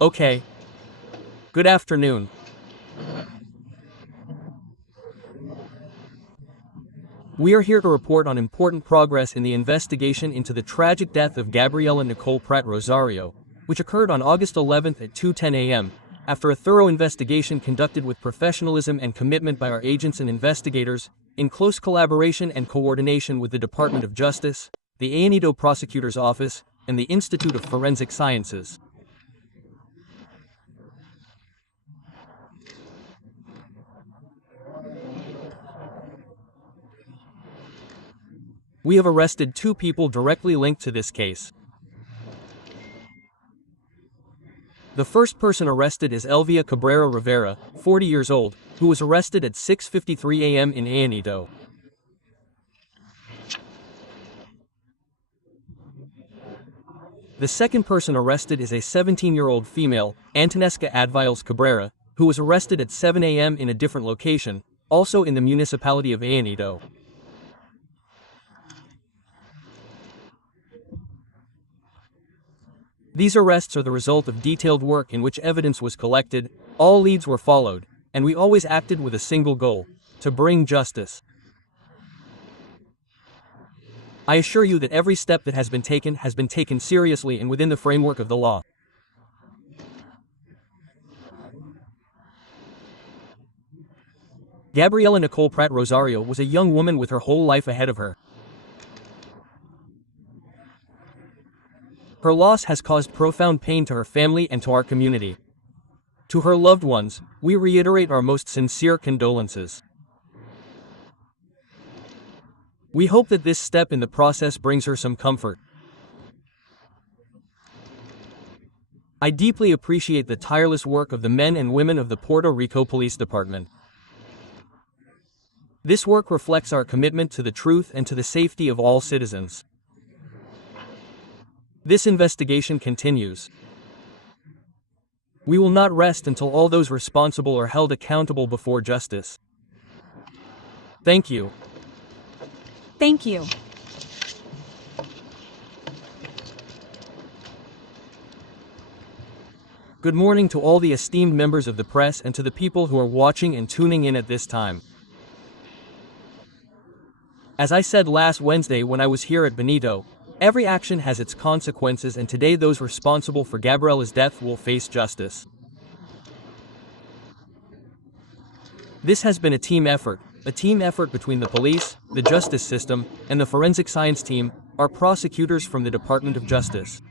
Okay. Good afternoon. We are here to report on important progress in the investigation into the tragic death of Gabriela Nicole Pratt Rosario, which occurred on August 11th at 2:10 a.m., after a thorough investigation conducted with professionalism and commitment by our agents and investigators, in close collaboration and coordination with the Department of Justice, the Aenedo Prosecutor's Office, and the Institute of Forensic Sciences. We have arrested 2 people directly linked to this case. The first person arrested is Elvia Cabrera Rivera, 40 years old, who was arrested at 6:53 a.m. in Aenedo. The second person arrested is a 17-year-old female, Antonesca Adviles Cabrera, who was arrested at 7 a.m. in a different location, also in the municipality of Aenedo. These arrests are the result of detailed work in which evidence was collected, all leads were followed, and we always acted with a single goal: to bring justice. I assure you that every step that has been taken seriously and within the framework of the law. Gabriela Nicole Pratt Rosario was a young woman with her whole life ahead of her. Her loss has caused profound pain to her family and to our community. To her loved ones, we reiterate our most sincere condolences. We hope that this step in the process brings her some comfort. I deeply appreciate the tireless work of the men and women of the Puerto Rico Police Department. This work reflects our commitment to the truth and to the safety of all citizens. This investigation continues. We will not rest until all those responsible are held accountable before justice. Thank you. Thank you. Good morning to all the esteemed members of the press and to the people who are watching and tuning in at this time. As I said last Wednesday when I was here at Benito, every action has its consequences, and today those responsible for Gabriela's death will face justice. This has been a team effort between the police, the justice system, and the forensic science team, our prosecutors from the Department of Justice.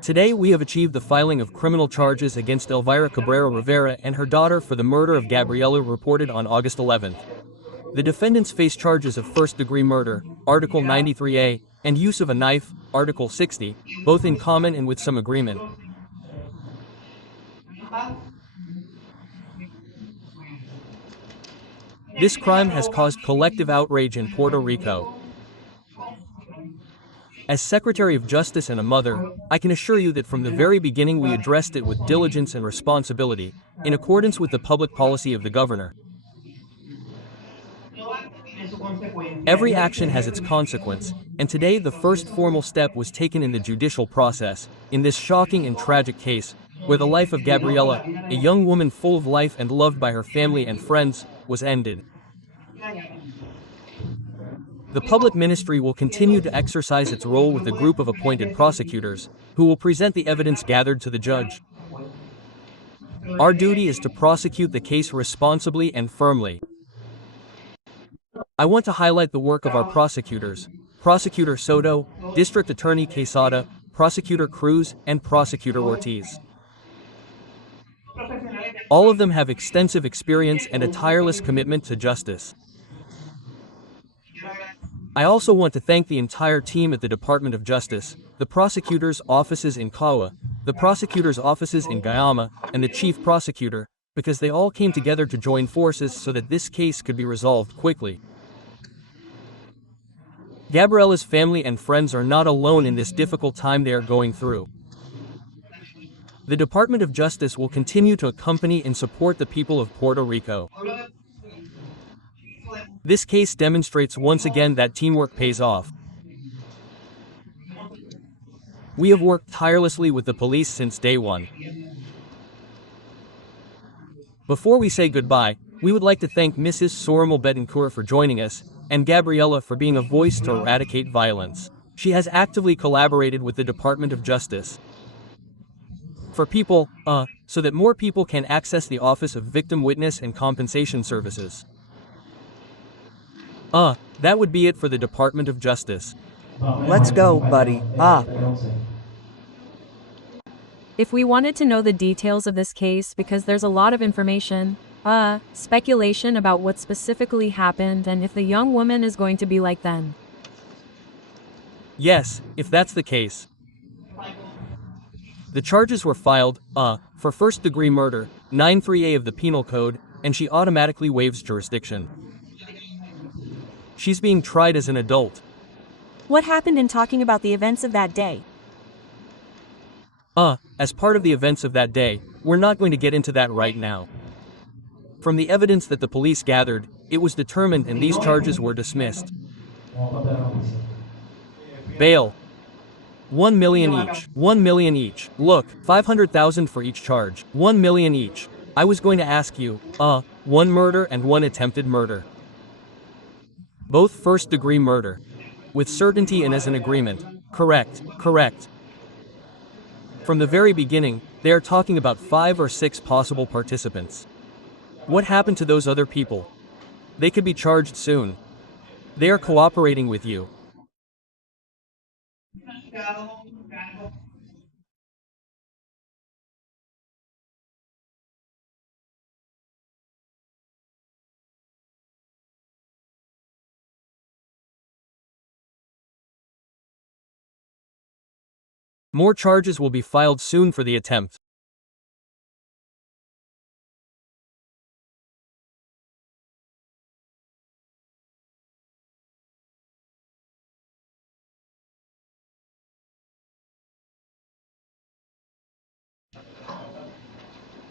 Today we have achieved the filing of criminal charges against Elvira Cabrera Rivera and her daughter for the murder of Gabriela reported on August 11th. The defendants face charges of first-degree murder, Article 93A, and use of a knife, Article 60, both in common and with some agreement. This crime has caused collective outrage in Puerto Rico. As Secretary of Justice and a mother, I can assure you that from the very beginning we addressed it with diligence and responsibility, in accordance with the public policy of the governor. Every action has its consequence, and today the first formal step was taken in the judicial process, in this shocking and tragic case, where the life of Gabriela, a young woman full of life and loved by her family and friends, was ended. The public ministry will continue to exercise its role with a group of appointed prosecutors, who will present the evidence gathered to the judge. Our duty is to prosecute the case responsibly and firmly. I want to highlight the work of our prosecutors: Prosecutor Soto, District Attorney Quesada, Prosecutor Cruz, and Prosecutor Ortiz. All of them have extensive experience and a tireless commitment to justice. I also want to thank the entire team at the Department of Justice, the prosecutors' offices in Kawa, the prosecutors' offices in Guayama, and the chief prosecutor, because they all came together to join forces so that this case could be resolved quickly. Gabriela's family and friends are not alone in this difficult time they are going through. The Department of Justice will continue to accompany and support the people of Puerto Rico. This case demonstrates once again that teamwork pays off. We have worked tirelessly with the police since day one. Before we say goodbye, we would like to thank Mrs. Sormel Betancourt for joining us, and Gabriela for being a voice to eradicate violence. She has actively collaborated with the Department of Justice for people, so that more people can access the Office of Victim Witness and Compensation Services. That would be it for the Department of Justice. Let's go, buddy. If we wanted to know the details of this case, because there's a lot of information, speculation about what specifically happened and if the young woman is going to be like then. Yes, if that's the case. The charges were filed, for first-degree murder, 93A of the Penal Code, and she automatically waives jurisdiction. She's being tried as an adult. What happened in talking about the events of that day? As part of the events of that day, we're not going to get into that right now. From the evidence that the police gathered, it was determined and these charges were dismissed. Bail. 1 million each. 1 million each. Look, 500,000 for each charge. 1 million each. I was going to ask you, one murder and one attempted murder. Both first-degree murder. With certainty and as an agreement. Correct, correct. From the very beginning, they are talking about 5 or 6 possible participants. What happened to those other people? They could be charged soon. They are cooperating with you. More charges will be filed soon for the attempt.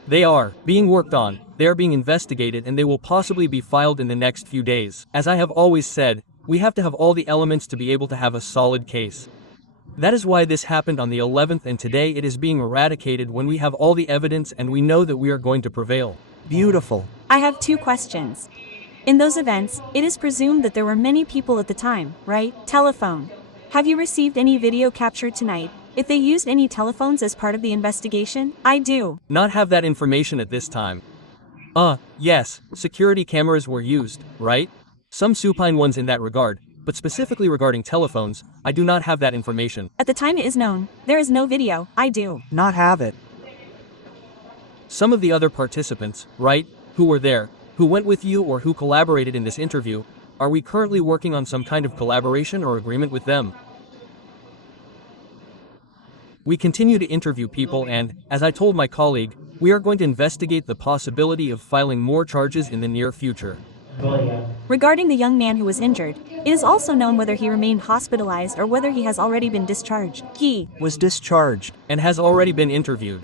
They are being worked on, they are being investigated, and they will possibly be filed in the next few days. As I have always said, we have to have all the elements to be able to have a solid case. That is why this happened on the 11th, and today it is being eradicated when we have all the evidence and we know that we are going to prevail. Beautiful. I have 2 questions. In those events, it is presumed that there were many people at the time, right? Telephone. Have you received any video captured tonight? If they used any telephones as part of the investigation? I do not have that information at this time. Yes, security cameras were used, right? Some supine ones in that regard, but specifically regarding telephones, I do not have that information. At the time it is known, there is no video. I do not have it. Some of the other participants, right, who were there, who went with you or who collaborated in this interview, are we currently working on some kind of collaboration or agreement with them? We continue to interview people and, as I told my colleague, we are going to investigate the possibility of filing more charges in the near future. Regarding the young man who was injured, it is also known whether he remained hospitalized or whether he has already been discharged. He was discharged and has already been interviewed.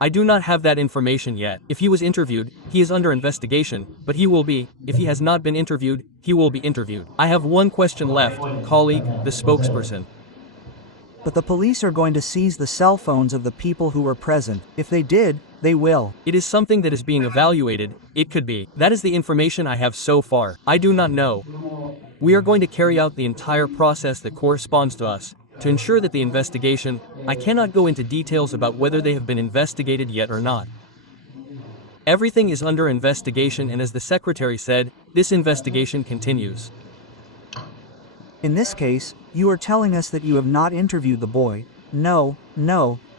I do not have that information yet. If he was interviewed, he is under investigation, but he will be, if he has not been interviewed, he will be interviewed. I have one question left, colleague, the spokesperson. But the police are going to seize the cell phones of the people who were present. If they did, they will. It is something that is being evaluated. It could be. That is the information I have so far. I do not know. We are going to carry out the entire process that corresponds to us, to ensure that the investigation, I cannot go into details about whether they have been investigated yet or not. Everything is under investigation, and as the secretary said, this investigation continues. In this case, you are telling us that you have not interviewed the boy. No,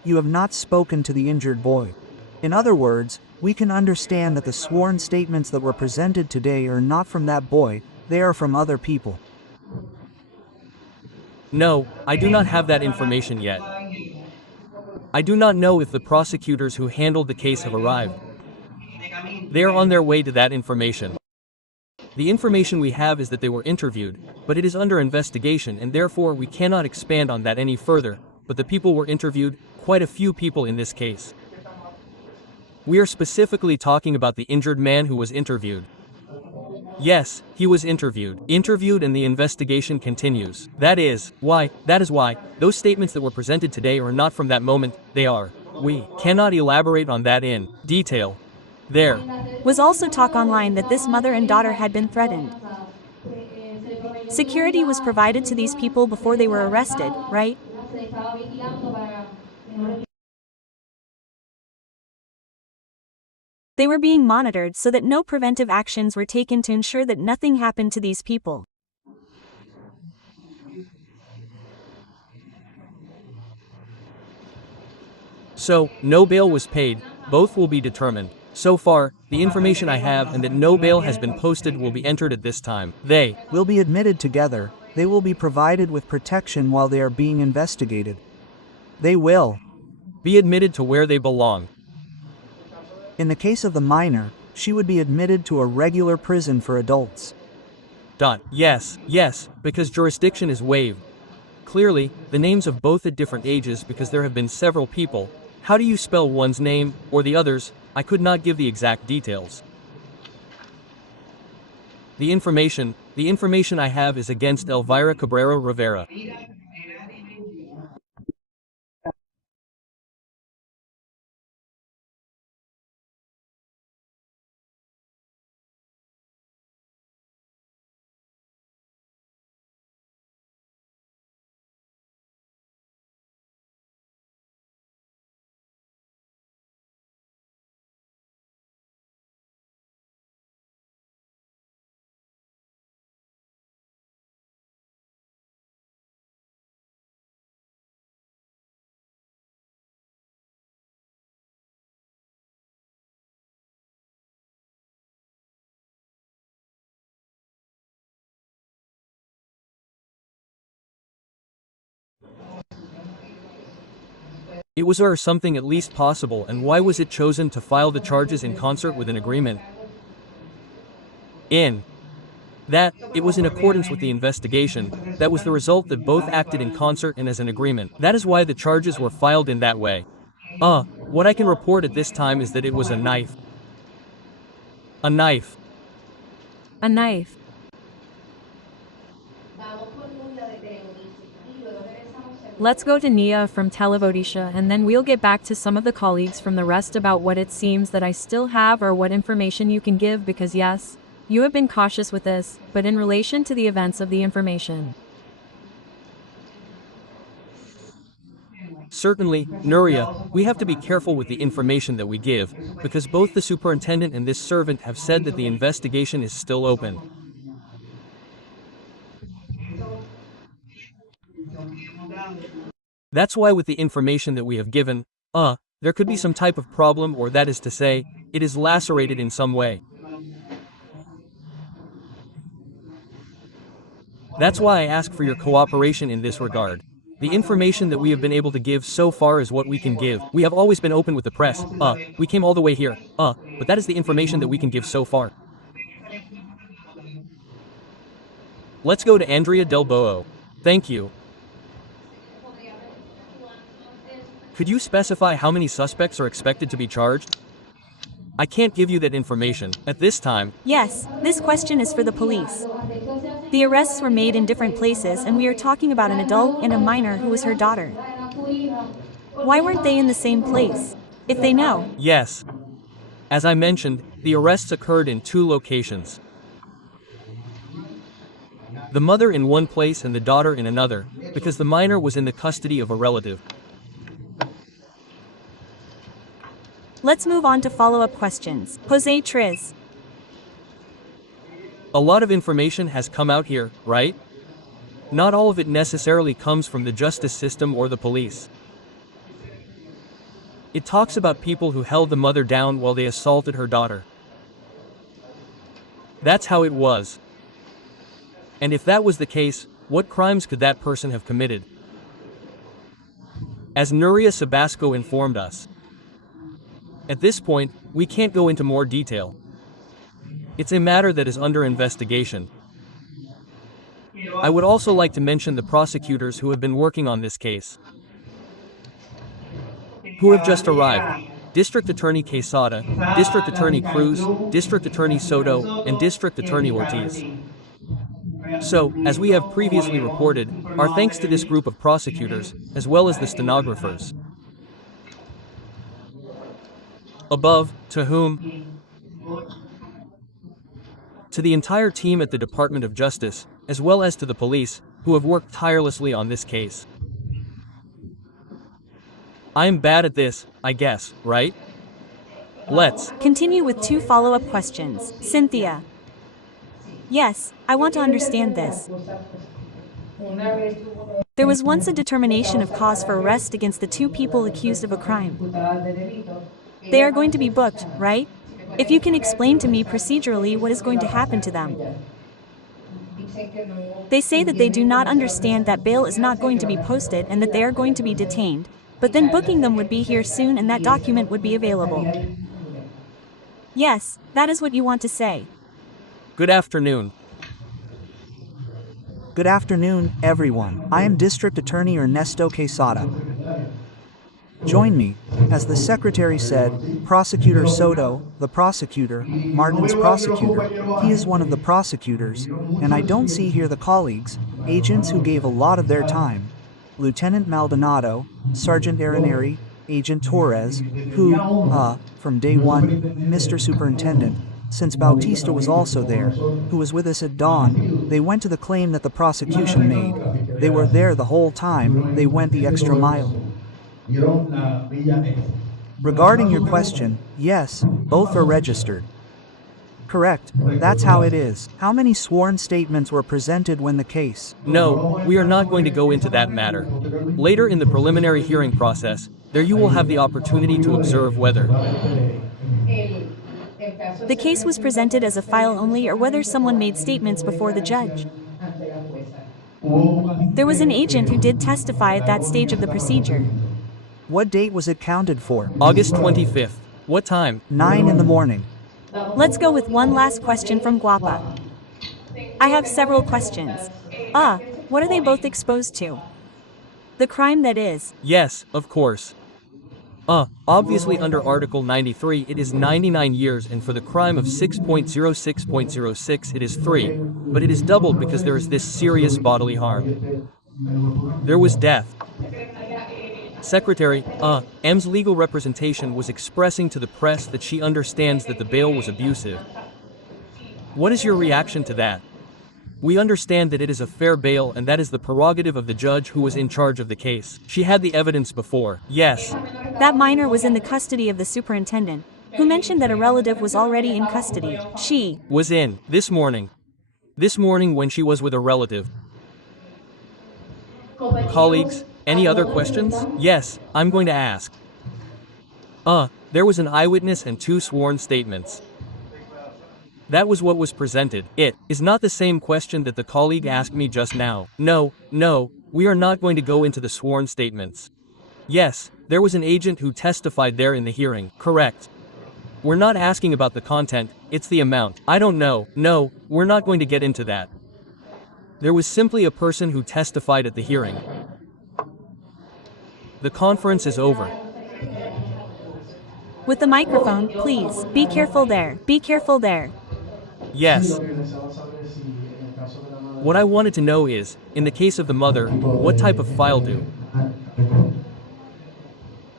you have not spoken to the injured boy. In other words, we can understand that the sworn statements that were presented today are not from that boy, they are from other people. No, I do not have that information yet. I do not know if the prosecutors who handled the case have arrived. They are on their way to that information. The information we have is that they were interviewed, but it is under investigation and therefore we cannot expand on that any further, but the people were interviewed, quite a few people in this case. We are specifically talking about the injured man who was interviewed. Yes, he was interviewed. Interviewed and the investigation continues. That is why, those statements that were presented today are not from that moment, they are. We cannot elaborate on that in detail. There Was also talk online that this mother and daughter had been threatened. Security was provided to these people before they were arrested, right? They were being monitored so that no preventive actions were taken to ensure that nothing happened to these people. So, no bail was paid, both will be determined. So far, the information I have and that no bail has been posted will be entered at this time. They will be admitted together. They will be provided with protection while they are being investigated. They will be admitted to where they belong. In the case of the minor, she would be admitted to a regular prison for adults. Yes, because jurisdiction is waived. Clearly, the names of both at different ages because there have been several people. How do you spell one's name, or the other's? I could not give the exact details. The information I have is against Elvira Cabrera Rivera. It was or something at least possible, and why was it chosen to file the charges in concert with an agreement? In that, it was in accordance with the investigation, that was the result that both acted in concert and as an agreement. That is why the charges were filed in that way. What I can report at this time is that it was a knife. A knife. A knife. Let's go to Nia from Televodisha and then we'll get back to some of the colleagues from the rest about what it seems that I still have or what information you can give because yes, you have been cautious with this, but in relation to the events of the information. Certainly, Nuria, we have to be careful with the information that we give, because both the superintendent and this servant have said that the investigation is still open. That's why with the information that we have given, there could be some type of problem, or that is to say, it is lacerated in some way. That's why I ask for your cooperation in this regard. The information that we have been able to give so far is what we can give. We have always been open with the press, we came all the way here, but that is the information that we can give so far. Let's go to Andrea Del Boo. Thank you. Could you specify how many suspects are expected to be charged? I can't give you that information at this time. Yes, this question is for the police. The arrests were made in different places and we are talking about an adult and a minor who was her daughter. Why weren't they in the same place? If they know. Yes. As I mentioned, the arrests occurred in 2 locations. The mother in one place and the daughter in another, because the minor was in the custody of a relative. Let's move on to follow-up questions. Jose Triz. A lot of information has come out here, right? Not all of it necessarily comes from the justice system or the police. It talks about people who held the mother down while they assaulted her daughter. That's how it was. And if that was the case, what crimes could that person have committed? As Nuria Sabasco informed us, at this point, we can't go into more detail. It's a matter that is under investigation. I would also like to mention the prosecutors who have been working on this case, who have just arrived. District Attorney Quesada, District Attorney Cruz, District Attorney Soto, and District Attorney Ortiz. So, as we have previously reported, our thanks to this group of prosecutors, as well as the stenographers. Above, to whom? To the entire team at the Department of Justice, as well as to the police, who have worked tirelessly on this case. I'm bad at this, I guess, right? Let's continue with 2 follow-up questions. Cynthia. Yes, I want to understand this. There was once a determination of cause for arrest against the 2 people accused of a crime. They are going to be booked, right? If you can explain to me procedurally what is going to happen to them. They say that they do not understand that bail is not going to be posted and that they are going to be detained, but then booking them would be here soon and that document would be available. Yes, that is what you want to say. Good afternoon. Good afternoon, everyone. I am District Attorney Ernesto Quesada. Join me, as the Secretary said, Prosecutor Soto, the prosecutor, Martin's prosecutor. He is one of the prosecutors, and I don't see here the colleagues, agents who gave a lot of their time. Lieutenant Maldonado, Sergeant Araneri, Agent Torres, who, from day one, Mr. Superintendent, since Bautista was also there, who was with us at dawn. They went to the claim that the prosecution made. They were there the whole time, they went the extra mile. Regarding your question, yes, both are registered. Correct, that's how it is. How many sworn statements were presented when the case? No, we are not going to go into that matter. Later in the preliminary hearing process, there you will have the opportunity to observe whether the case was presented as a file only or whether someone made statements before the judge. There was an agent who did testify at that stage of the procedure. What date was it counted for? August 25th. What time? 9 in the morning. Let's go with one last question from Guapa. I have several questions. What are they both exposed to? The crime, that is. Yes, of course. Obviously under Article 93 it is 99 years, and for the crime of 6.06.06 it is 3, but it is doubled because there is this serious bodily harm. There was death. Secretary, M's legal representation was expressing to the press that she understands that the bail was abusive. What is your reaction to that? We understand that it is a fair bail and that is the prerogative of the judge who was in charge of the case. She had the evidence before, yes. That minor was in the custody of the superintendent, who mentioned that a relative was already in custody. She was in, this morning. This morning when she was with a relative. Colleagues, any other questions? Yes, I'm going to ask. There was an eyewitness and 2 sworn statements. That was what was presented. It is not the same question that the colleague asked me just now. No, we are not going to go into the sworn statements. Yes, there was an agent who testified there in the hearing, correct. We're not asking about the content, it's the amount. I don't know, no, we're not going to get into that. There was simply a person who testified at the hearing. The conference is over. With the microphone, please. Be careful there. Be careful there. Yes. What I wanted to know is, in the case of the mother, what type of file do?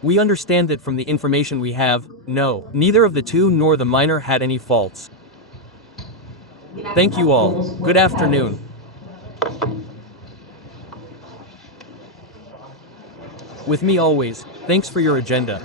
We understand that from the information we have, no, neither of the 2 nor the minor had any faults. Thank you all. Good afternoon. With me always, thanks for your agenda.